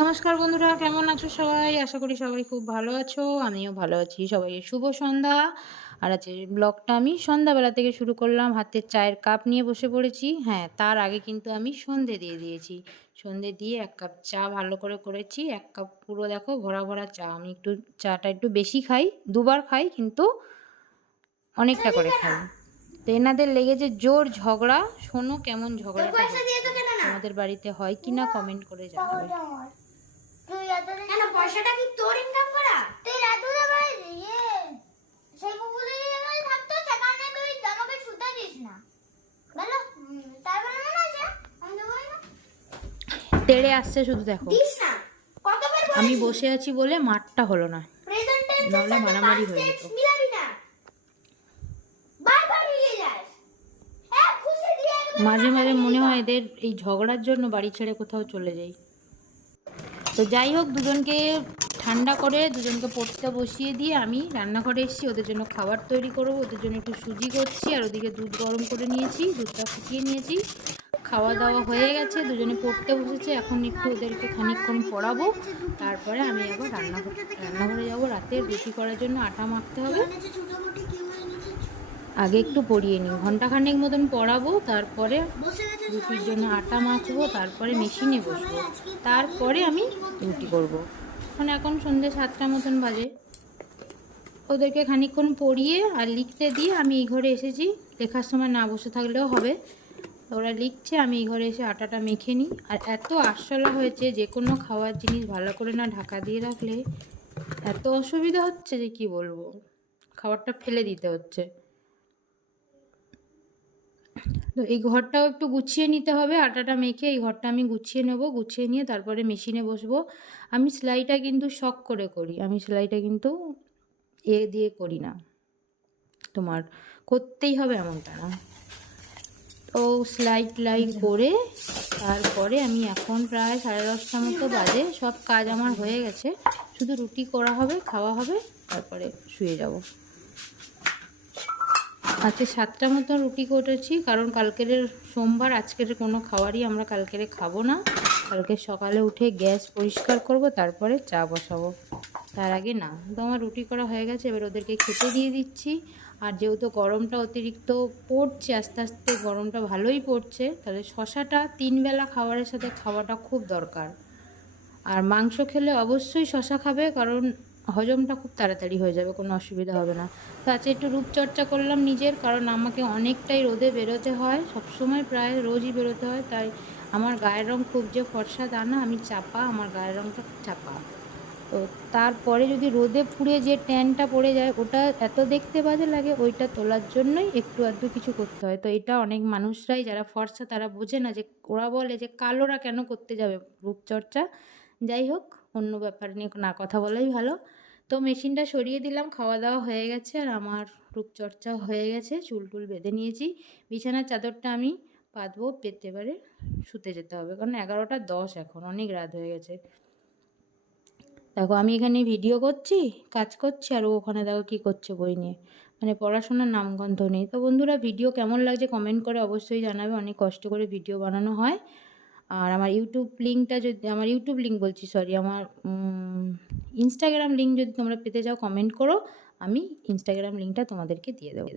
নমস্কার বন্ধুরা, কেমন আছো সবাই? আশা করি সবাই খুব ভালো আছো। আমিও ভালো আছি। সবাইকে শুভ সন্ধ্যা। আর আজকের ব্লগটা আমি সন্ধ্যাবেলা থেকে শুরু করলাম। হাতে চায়ের কাপ নিয়ে বসে পড়েছি। হ্যাঁ, তার আগে কিন্তু আমি সন্ধে দিয়ে দিয়েছি। সন্ধে দিয়ে ১ কাপ চা ভালো করে করেছি। ১ কাপ পুরো দেখো ভরা, ভরা চা। আমি একটু চাটা একটু বেশি খাই। দুবার খাই কিন্তু অনেকটা করে খাই। তো এনাদের লেগেছে জোর ঝগড়া। শোনো কেমন ঝগড়াটা হচ্ছে। তোমাদের বাড়িতে হয় কিনা কমেন্ট করে জানাবে। কেন পয়সাটা কি তোর ইনকাম করা? তুই রাধু দা ভাই সেই কুকুরের জায়গায় থাকতো সেখানে তুই আমাকে শুতে দিস না বলো তারপরে মনে আছে আমি দেবো না তেড়ে আসছে শুধু দেখো। দিস না কতবার বলেছি আমি বসে আছি বলে মাঠটা হলো না, প্রেজেন্ট টেন্সের নাহলে সাথে মারামারি পাস্ট হয়ে টেন্স যেত। মিলাবি না বারবার মিলিয়ে যাস এক খুশি দিয়ে একবার মাঝে মাথা মাঝে মনে মিলিয়ে হয় যা এদের এই ঝগড়ার জন্য বাড়ি ছেড়ে কোথাও চলে যাই। তো যাই হোক, দুজনকে ঠান্ডা করে দুজনকে পড়তে বসিয়ে দিয়ে আমি রান্নাঘরে এসেছি ওদের জন্য খাবার তৈরি করবো। ওদের জন্য একটু সুজি করছি আর ওদিকে দুধ গরম করে নিয়েছি, দুধটা ফুটিয়ে নিয়েছি। খাওয়া দাওয়া হয়ে গেছে, দুজনে পড়তে বসেছে। এখন একটু ওদেরকে খানিকক্ষণ পড়াবো, তারপরে আমি আবার রান্নাঘরে যাবো। রাতের রুটি করার জন্য আটা মাখতে হবে। আগে একটু পড়িয়ে নিই, ঘন্টাখানেক মতন পড়াবো, তারপরে রুটির জন্য আটা মাখবো, তারপরে মেশিনে বসবো, তারপরে আমি রুটি করব। মানে এখন সন্ধ্যে ৭টা মতন বাজে। ওদেরকে খানিকক্ষণ পড়িয়ে আর লিখতে দিয়ে আমি এই ঘরে এসেছি। লেখার সময় না বসে থাকলেও হবে। ওরা লিখছে, আমি এই ঘরে এসে আটাটা মেখে নিই। আর এত আরশোলা হয়েছে, যে কোনো খাওয়ার জিনিস ভালো করে না ঢাকা দিয়ে রাখলে এত অসুবিধা হচ্ছে যে কি বলবো, খাবারটা ফেলে দিতে হচ্ছে। তো এই ঘরটাও একটু গুছিয়ে নিতে হবে। আটাটা মেখে এই ঘরটা আমি গুছিয়ে নেব। গুছিয়ে নিয়ে তারপরে মেশিনে বসবো। আমি সেলাইটা কিন্তু শখ করে করি। আমি সেলাইটা কিন্তু দিয়ে করি না, তোমার করতেই হবে এমনটা না। তো সেলাই টেলাই করে তারপরে আমি এখন প্রায় 10:30 মতো বাজে, সব কাজ আমার হয়ে গেছে। শুধু রুটি করা হবে, খাওয়া হবে, তারপরে শুয়ে যাব। আজকে 7টা মতো রুটি করেছি, কারণ কালকের সোমবার, আজকের কোনো খাবারই আমরা কালকের খাবো না। কালকে সকালে উঠে গ্যাস পরিষ্কার করব, তারপরে চা বসাবো, তার আগে না। তো আমার রুটি করা হয়ে গেছে, এবার ওদেরকে খেতে দিয়ে দিচ্ছি। আর যেহেতু গরমটা অতিরিক্ত পড়ছে, আস্তে আস্তে গরমটা ভালোই পড়ছে, তাহলে শশাটা 3 বেলা খাবারের সাথে খাওয়াটা খুব দরকার। আর মাংস খেলে অবশ্যই শশা খাবে, কারণ হজমটা খুব তাড়াতাড়ি হয়ে যাবে, কোনো অসুবিধা হবে না। তো আজকে একটু রূপচর্চা করলাম নিজের, কারণ আমাকে অনেকটাই রোদে বেরোতে হয়, সবসময় প্রায় রোজই বেরোতে হয়। তাই আমার গায়ের রঙ খুব যে ফর্সা তা না, আমি চাপা, আমার গায়ের রঙটা চাপা। তো তারপরে যদি রোদে পুড়ে যে ট্যানটা পড়ে যায়, ওটা এত দেখতে বাজে লাগে, ওইটা তোলার জন্যই একটু আধটু কিছু করতে হয়। তো এটা অনেক মানুষরাই যারা ফর্সা তারা বোঝে না, যে ওরা বলে যে কালোরা কেন করতে যাবে রূপচর্চা। যাই হোক, অন্য ব্যাপার নিয়ে না কথা বলাই ভালো। তো মেশিনটা সরিয়ে দিলাম, খাওয়া দাওয়া হয়ে গেছে আর আমার রূপচর্চা হয়ে গেছে। চুল টুল বেঁধে নিয়েছি, বিছানার চাদরটা আমি পাতবো, পেতে এবারে শুতে যেতে হবে, কারণ 11টা 10 এখন অনেক রাত হয়ে গেছে। দেখো আমি এখানে ভিডিও করছি, কাজ করছি, আর ও ওখানে দেখো কী করছে বই নিয়ে, মানে পড়াশোনার নামগন্ধ নেই। তো বন্ধুরা, ভিডিও কেমন লাগছে কমেন্ট করে অবশ্যই জানাবে। অনেক কষ্ট করে ভিডিও বানানো হয়। আর আমার ইউটিউব লিঙ্কটা যদি, আমার ইউটিউব লিঙ্ক বলছি, সরি, আমার ইনস্টাগ্রাম লিঙ্ক যদি তোমরা পেতে চাও কমেন্ট করো, আমি ইনস্টাগ্রাম লিঙ্কটা তোমাদেরকে দিয়ে দেবো।